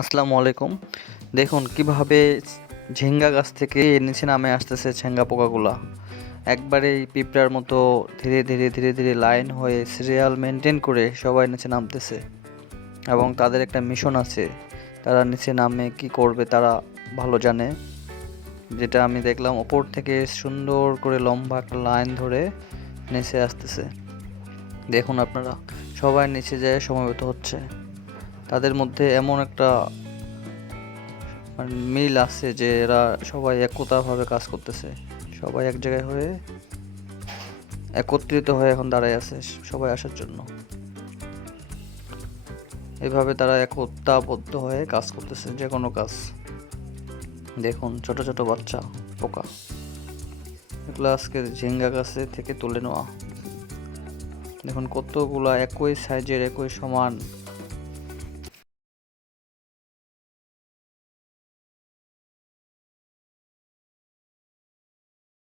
আসসালামু আলাইকুম। দেখুন কিভাবে ঝিঙ্গা গাছ থেকে নিচে নামে আসতেছে ঝিঙ্গা পোকাগুলা। একবারেই পিঁপড়ার মতো ধীরে ধীরে ধীরে ধীরে লাইন হয়ে সিরিয়াল মেনটেন করে সবাই নিচে নামতেছে, এবং তাদের একটা মিশন আছে। তারা নিচে নামে কি করবে তারা ভালো জানে। যেটা আমি দেখলাম, ওপর থেকে সুন্দর করে লম্বা একটা লাইন ধরে নিচে আসতেছে। দেখুন আপনারা, সবাই নিচে যেয়ে সমবেত হচ্ছে। তাদের মধ্যে এমন একটা মিল আছে যে এরা সবাই একতাভাবে কাজ করতেছে। সবাই এক জায়গায় হয়ে একত্রিত হয়ে এখন দাঁড়ায় আছে সবাই আসার জন্য। এভাবে তারা একতাবদ্ধ হয়ে কাজ করতেছে যে কোনো কাজ। দেখুন ছোট ছোট বাচ্চা পোকা, এগুলো আজকে ঝিঙ্গা গাছে থেকে তুলে নেওয়া। দেখুন কতগুলা একই সাইজের একই সমান